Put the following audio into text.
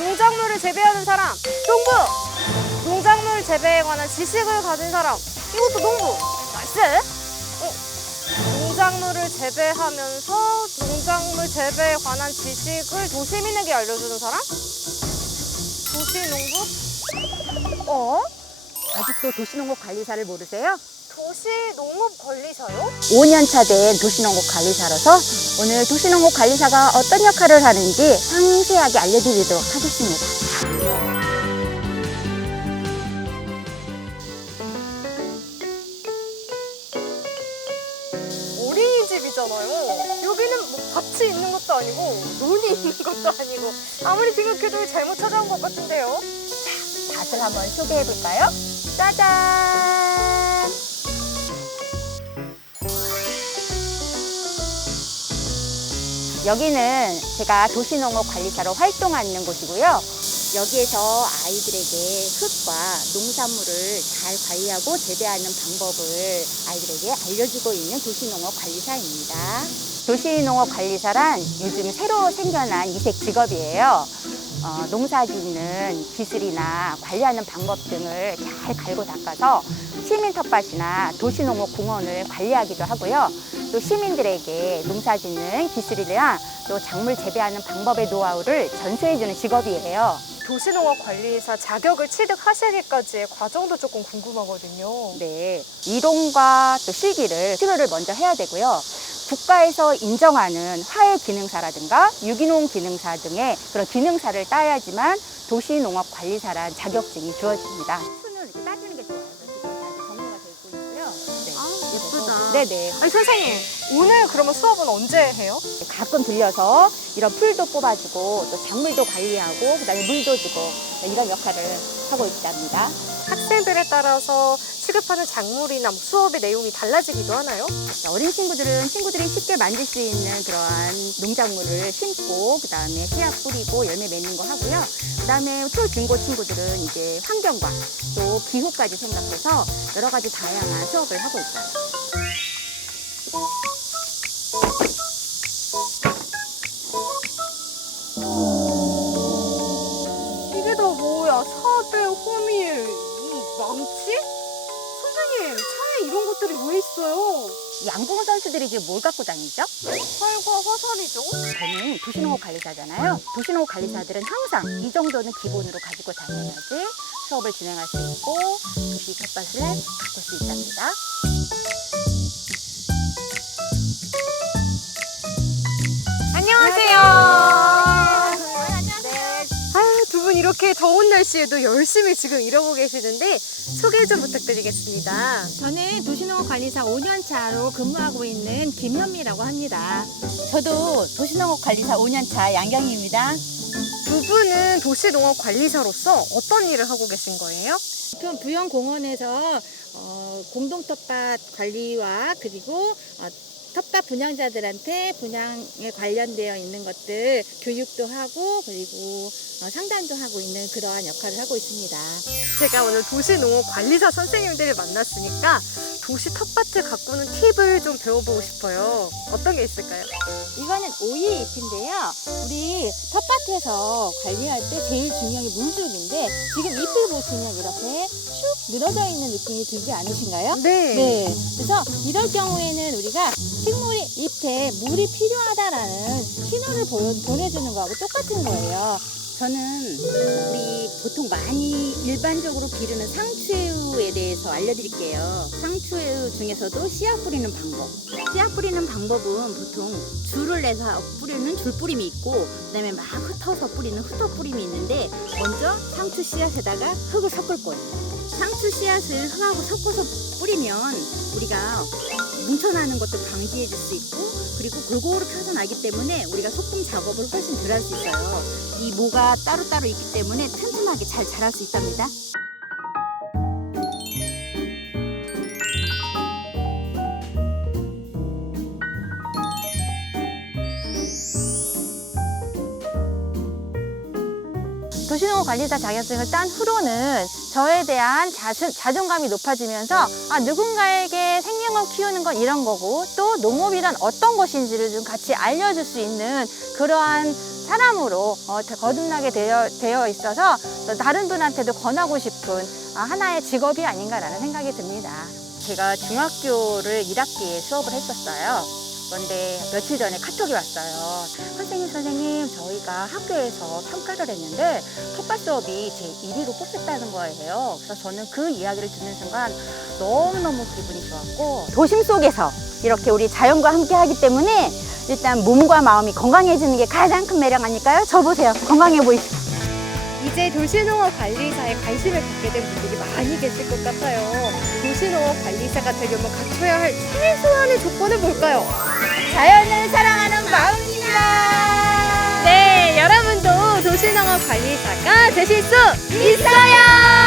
농작물을 재배하는 사람 농부! 농작물 재배에 관한 지식을 가진 사람 이것도 농부! 나이스! 어, 농작물을 재배하면서 농작물 재배에 관한 지식을 도시민에게 알려주는 사람? 도시농부? 어? 아직도 도시농업 관리사를 모르세요? 도시농업 관리사요? 5년차 된 도시농업 관리사로서 오늘 도시농업 관리사가 어떤 역할을 하는지 상세하게 알려드리도록 하겠습니다. 어린이집이잖아요. 여기는 뭐 밭이 있는 것도 아니고 논이 있는 것도 아니고 아무리 생각해도 잘못 찾아온 것 같은데요. 밭을 한번 소개해 볼까요? 짜잔! 여기는 제가 도시농업 관리사로 활동하는 곳이고요. 여기에서 아이들에게 흙과 농산물을 잘 관리하고 재배하는 방법을 아이들에게 알려주고 있는 도시농업 관리사입니다. 도시농업 관리사란 요즘 새로 생겨난 이색 직업이에요. 어, 농사 짓는 기술이나 관리하는 방법 등을 잘 갈고 닦아서 시민 텃밭이나 도시농업 공원을 관리하기도 하고요. 또 시민들에게 농사 짓는 기술이나 또 작물 재배하는 방법의 노하우를 전수해주는 직업이에요. 도시농업 관리사 자격을 취득하시기까지의 과정도 조금 궁금하거든요. 네, 이론과 또 실기를 치료를 먼저 해야 되고요. 국가에서 인정하는 화해 기능사라든가 유기농 기능사 등의 그런 기능사를 따야지만 도시농업 관리사란 자격증이 주어집니다. 손을 이렇게 따주는 게 좋아요. 정리가 되고 있고요. 네. 아, 예쁘다. 네네. 아니 선생님 오늘 그러면 수업은 언제 해요? 가끔 들려서 이런 풀도 뽑아주고 또 작물도 관리하고 그다음에 물도 주고 이런 역할을 하고 있답니다. 학생들에 따라서 취급하는 작물이나 뭐 수업의 내용이 달라지기도 하나요? 어린 친구들은 친구들이 쉽게 만질 수 있는 그러한 농작물을 심고 그 다음에 씨앗 뿌리고 열매 맺는 거 하고요. 그 다음에 초중고 친구들은 이제 환경과 또 기후까지 생각해서 여러 가지 다양한 수업을 하고 있어요. 이게 다 뭐야? 사대, 호밀, 이 망치? 선생님 차에 이런 것들이 왜 있어요? 양궁 선수들이 지금 뭘 갖고 다니죠? 활과 화살이죠? 저는 도시농업 관리사잖아요. 도시농업 관리사들은 항상 이 정도는 기본으로 가지고 다녀야지 수업을 진행할 수 있고 도시 텃밭을 가꿀 수 있답니다. 이렇게 더운 날씨에도 열심히 지금 일하고 계시는데 소개 좀 부탁드리겠습니다. 저는 도시농업 관리사 5년 차로 근무하고 있는 김현미라고 합니다. 저도 도시농업 관리사 5년차 양경희입니다. 두 분은 도시농업 관리사로서 어떤 일을 하고 계신 거예요? 좀 부영공원에서 어, 공동 텃밭 관리와 그리고 어, 텃밭 분양자들한테 분양에 관련되어 있는 것들 교육도 하고 그리고 어, 상담도 하고 있는 그러한 역할을 하고 있습니다. 제가 오늘 도시농업 관리사 선생님들을 만났으니까 도시 텃밭을 가꾸는 팁을 좀 배워보고 싶어요. 어떤 게 있을까요? 이거는 오이 잎인데요. 우리 텃밭에서 관리할 때 제일 중요한 게 물줄기인데 지금 잎을 보시면 이렇게 쭉 늘어져 있는 느낌이 들지 않으신가요? 네. 네. 그래서 이럴 경우에는 우리가 식물이 잎에 물이 필요하다라는 신호를 보, 보내주는 거하고 똑같은 거예요. 저는 우리 보통 많이 일반적으로 기르는 상추에 대해서 알려드릴게요. 상추 중에서도 씨앗 뿌리는 방법. 씨앗 뿌리는 방법은 보통 줄을 내서 뿌리는 줄 뿌림이 있고, 그다음에 막 흩어서 뿌리는 흩어 뿌림이 있는데, 먼저 상추 씨앗에다가 흙을 섞을 거예요. 상추 씨앗을 흙하고 섞어서 뿌리면 우리가 뭉쳐나는 것도 방지해 줄 수 있고 그리고 골고루 펴서 나기 때문에 우리가 소금 작업을 훨씬 덜 할 수 있어요. 이 모가 따로따로 있기 때문에 튼튼하게 잘 자랄 수 있답니다. 도시농업 관리사 자격증을 딴 후로는 저에 대한 자신, 자존감이 높아지면서 아, 누군가에게 생명을 키우는 건 이런 거고 또 농업이란 어떤 것인지를 좀 같이 알려줄 수 있는 그러한 사람으로 어, 거듭나게 되어, 되어 있어서 또 다른 분한테도 권하고 싶은 아, 하나의 직업이 아닌가라는 생각이 듭니다. 제가 중학교를 1학기에 수업을 했었어요. 그런데 며칠 전에 카톡이 왔어요. 선생님, 선생님, 저희가 학교에서 평가를 했는데 텃밭 수업이 제 1위로 뽑혔다는 거예요. 그래서 저는 그 이야기를 듣는 순간 너무너무 기분이 좋았고 도심 속에서 이렇게 우리 자연과 함께 하기 때문에 일단 몸과 마음이 건강해지는 게 가장 큰 매력 아닐까요? 저 보세요. 건강해 보이시죠? 이제 도시농업 관리사에 관심을 갖게 된 분들이 많이 계실 것 같아요. 도시농업 관리사가 되려면 갖춰야 할 최소한의 조건은 뭘까요? 자연을 사랑하는 마음입니다. 네, 여러분도 도시농업 관리사가 되실 수 있어요!